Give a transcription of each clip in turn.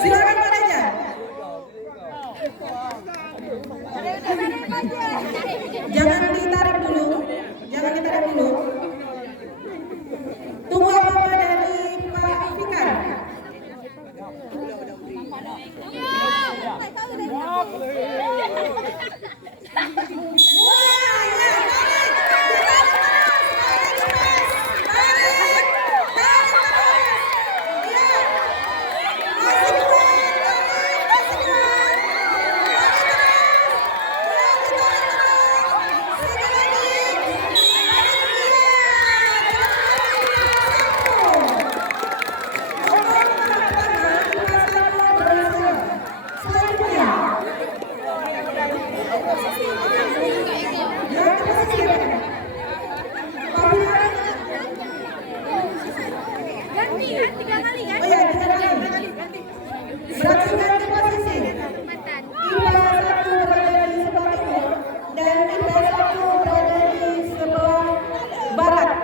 Silakan Pak Reja. Jangan ditarik dulu. Jangan ditarik dulu. Tunggu apa dari Pak Fikar. Berarti ganti posisi. IPA 1 berada di sebelah timur dan IPA 1 berada di sebelah barat.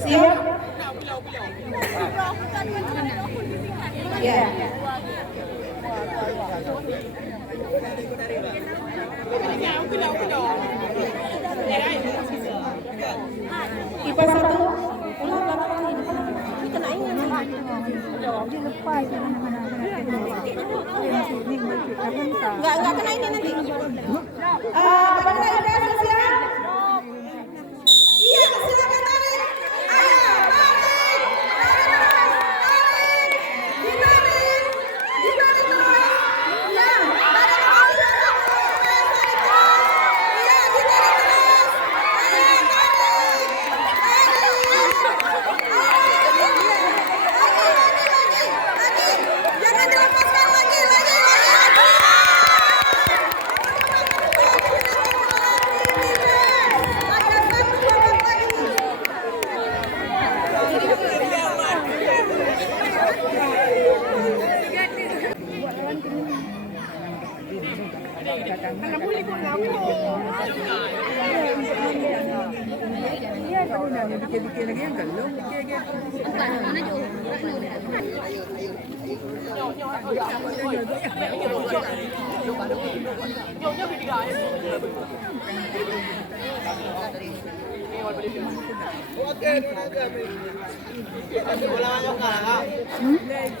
Siap? Ya. IPA 1 ulang belakang ini dikenain dilepas enggak kena ini nanti pada IPA sosial. Iya, silakan tarik. Ayo, tarik. Ditarik terus. Ya, tarik terus. Iya, ditarik terus. Ayo, tarik. Lagi. Jangan dilepaskan lagi. Bikin lagi yang gelap,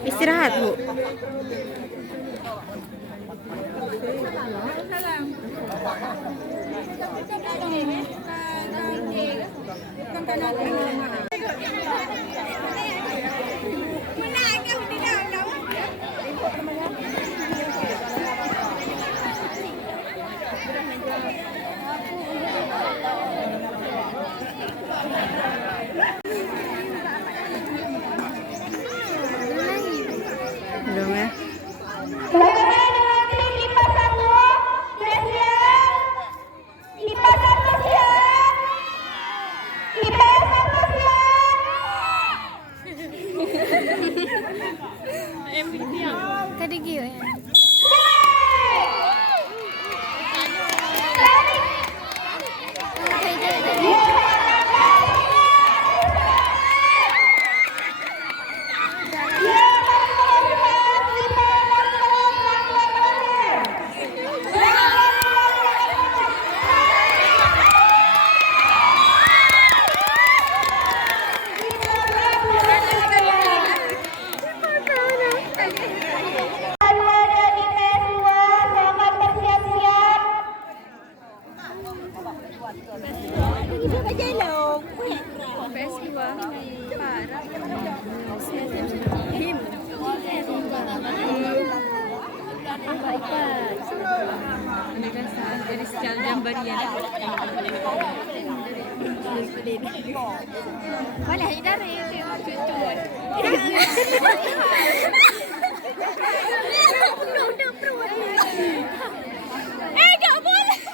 Istirahat, Bu. Belum ya? Tadi gila ya.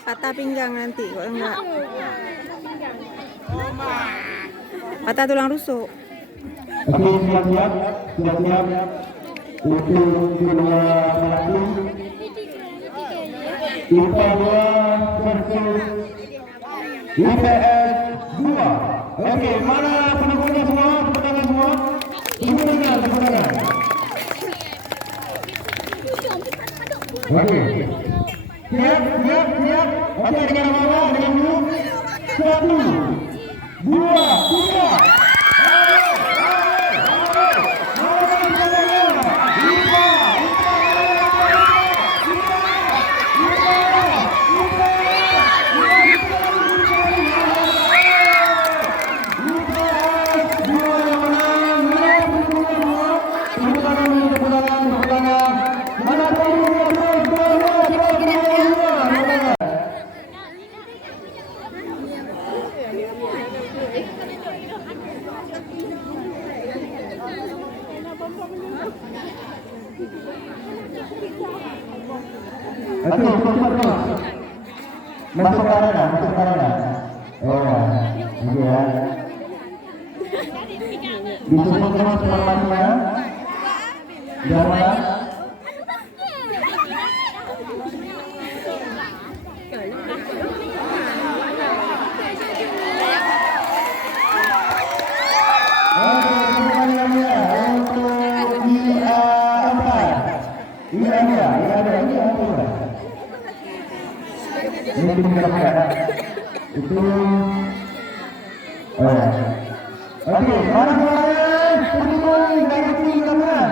Patah pinggang nanti kalau enggak. Patah tulang rusuk. Oke, siap-siap untuk kedua pelatih. IPA 2 versus IPS 2. Oke, mana pendukungnya semua? Tepuk tangan semua. Tepuk tangan. Oke. Siap. Oke, dengan mana? Dengan dulu. 1, 2, 3. Oke, cepat. Masuk ke arena. Oh ya, oke ya. Disusun terus formasinya. Jangan. Ini itu oh ya. Oke, barang-barang pendukung dari tim gabungan.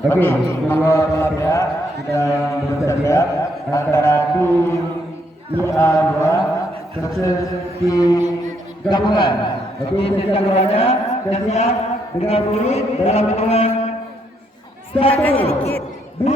Oke, dua belah pihak kita bersedia antara tim IA 2 versus tim gabungan. Oke, siapkan bolanya dan siap dengan kulit dalam hitungan 1, 2,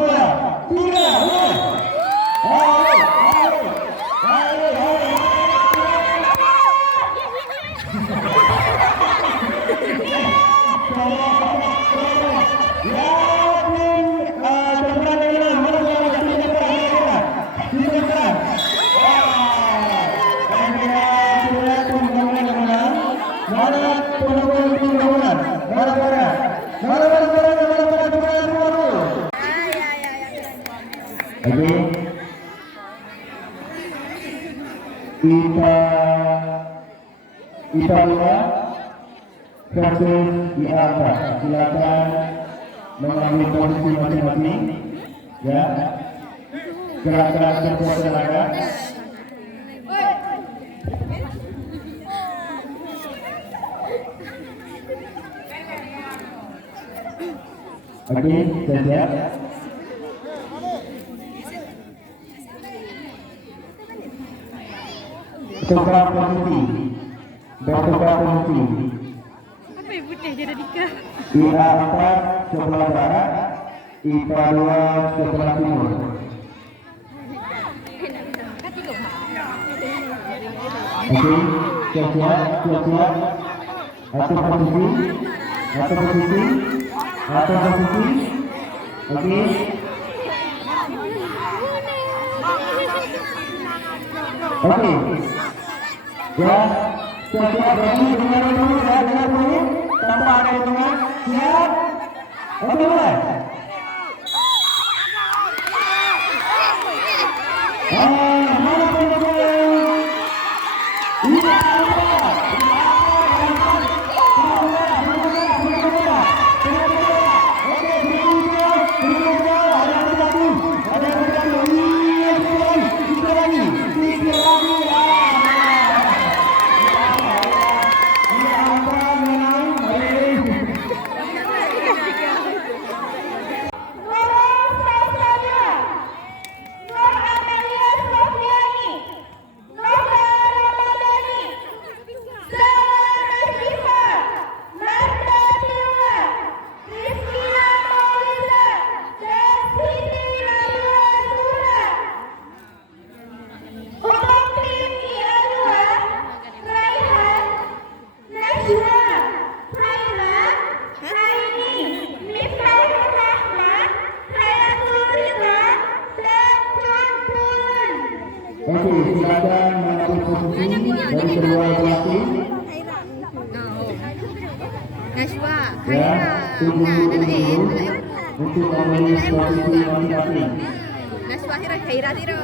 IPA 2 versus IA 4. Silakan mengambil posisi masing-masing. Ya, gerakan sekuat tenaga. Oke, siap. Tukar posisi. Bertukar posisi. Apa ibu teh jadi nikah? IA 4 sebelah barat, IPA 2 sebelah timur. Oke, siap. Satu posisi. Oke. Oke. Ya, siap berani dengar dulu tanpa ada hitungan. Siap. Oke, mulai. Mana pendukung? Iya, Nashwa, Ya, Khaira, tunggu Nah, dan dulu untuk memilih posisi masing-masing. Nashwa Khaira, Khaira Tiro.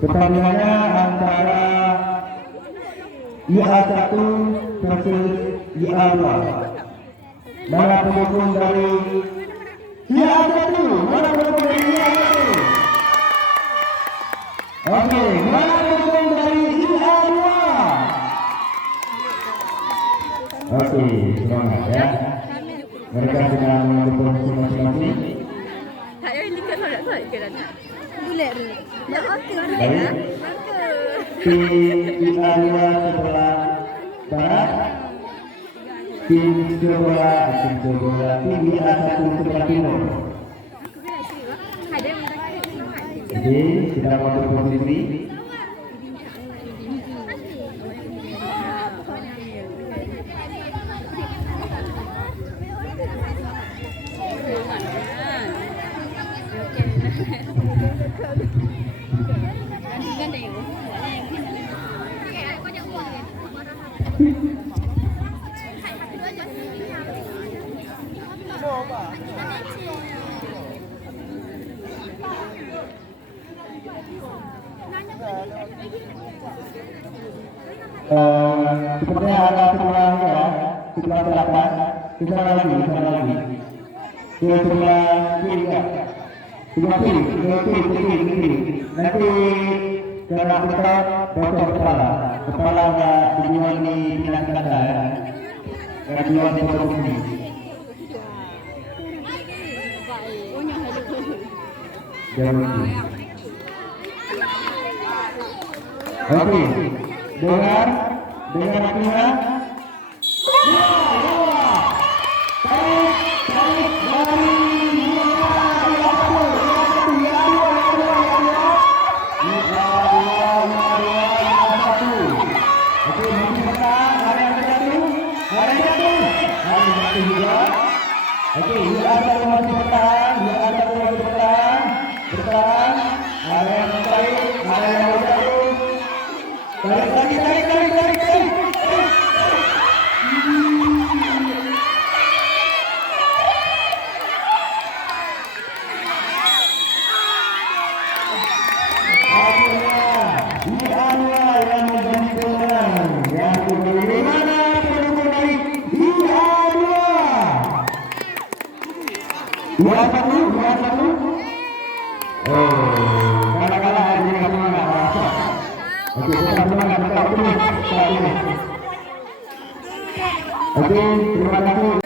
Pertandingannya antara IA1 versus IA2. Mana pendukung dari IA1? Mana pendukung dari IA1? Oke, mana pendukung dari IA2? Oke, semangat ya. Mereka sedang mengambil posisi masing-masing. Saya ini kan tak kiranya. Boleh. Ya, okey. Baik. Tim IA2 sebelah barat, tim sebelah tim IA1 sebelah timur. Ada yang minta Jadi sedang mengambil posisi. Sepertinya ada sebelah ya, sebelah selatan, sebelah lagi. Ke sebelah kiri ya, sebelah kiri. Nanti kena petak bocor kepalanya tujuan di pinang kata ya, tujuan di bawah ini. Jauh. Oke, dengar artinya. Oke, ada masih bertahan, bertahan. Ada yang baik, ada yang jatuh. Tarik lagi. Dua satu. Kalah jadi semangat. Oke, semangat. Oke, terima kasih.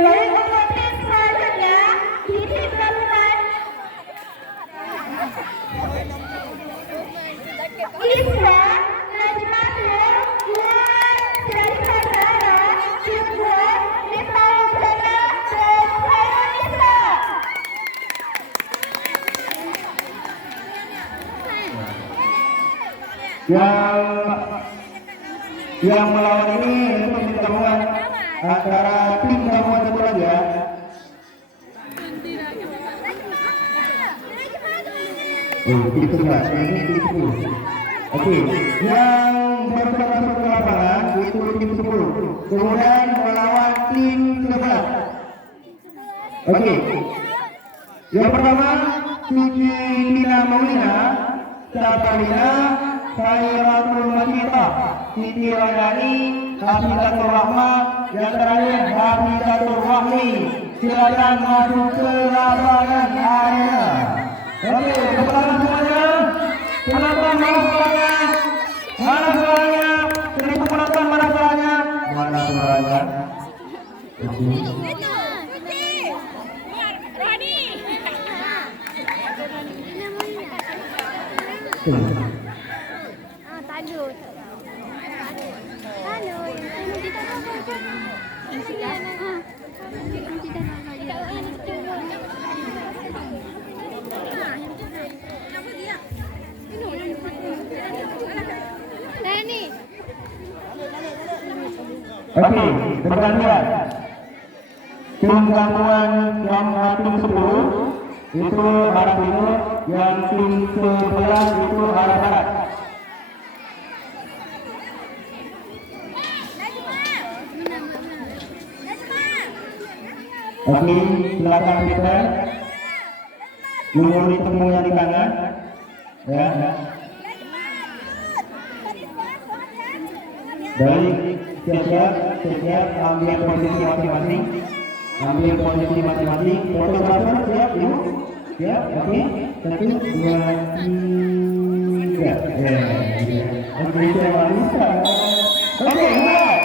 Dari kompetisi selanjutnya, kita gabungan Isra, Najmatul, Muhammad, Syarifah Zahra, Syukran, Nifal Sana, dan Khairul Nisa. Yang melawan ini untuk pertemuan antara tim gabungan satu lagi ya. Tim 11, ini tim 10. Oke, yang baru masuk ke lapangan itu tim 10. Kemudian melawan tim 11. Oke. Yang pertama Suci Lina Maulina, Saparina, Khairatul Masyidah, Siti Radani, Hafizatul Rahmah, yang terakhir Hafizatul Rahmi. Silakan masuk ke lapangan area. Oke, kepada semuanya, penonton mana suaranya? Seribu penonton mana suaranya? Oke, bergantian. Tim gabungan yang tim 10 itu arah timur, yang tim 11 itu arah barat. Oke, silakan Peter. Nunggu temunya di kanan. Ya. Baik, siap-siap, ambil posisi masing-masing. Ambil posisi masing-masing. Fotografer siap, yuk. Siap, oke. 1, 2, 3. Oke, saya bisa. Oke, mulai.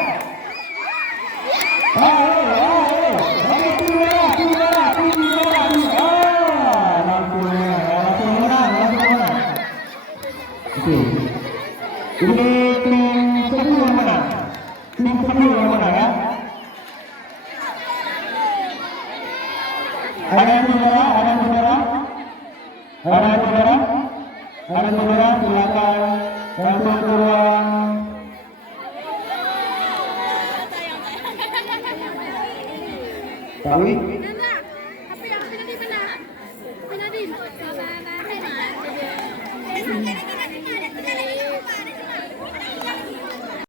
Ini tim 10 yang mana? Tim 10 yang mana ya? Ada saudara, silakan masuk ke ruang. Tahu?